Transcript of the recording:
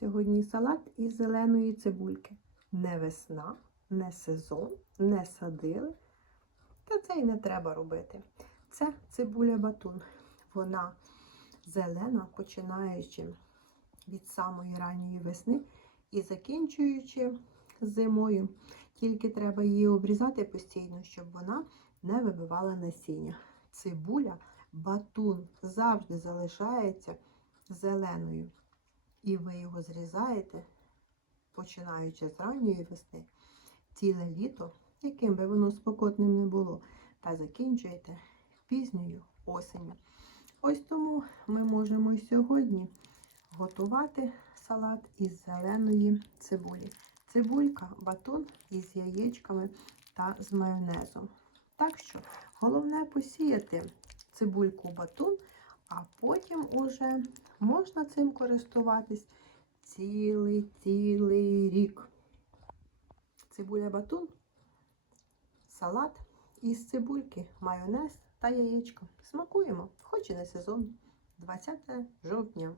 Сьогодні салат із зеленої цибульки. Не весна, не сезон, не садили. Та це й не треба робити. Це цибуля батун. Вона зелена, починаючи від самої ранньої весни і закінчуючи зимою. Тільки треба її обрізати постійно, щоб вона не вибивала насіння. Цибуля, батун завжди залишається зеленою. І ви його зрізаєте, починаючи з ранньої весни, ціле літо, яким би воно спокотним не було, та закінчуєте пізньою осенню. Ось тому ми можемо сьогодні готувати салат із зеленої цибулі. Цибулька, батон із яєчками та з майонезом. Так що головне посіяти цибульку батун, а потім уже можна цим користуватись цілий цілий рік. Цибуля батун, салат із цибульки, майонез та яєчко. Смакуємо, хоч і на сезон, 20 жовтня.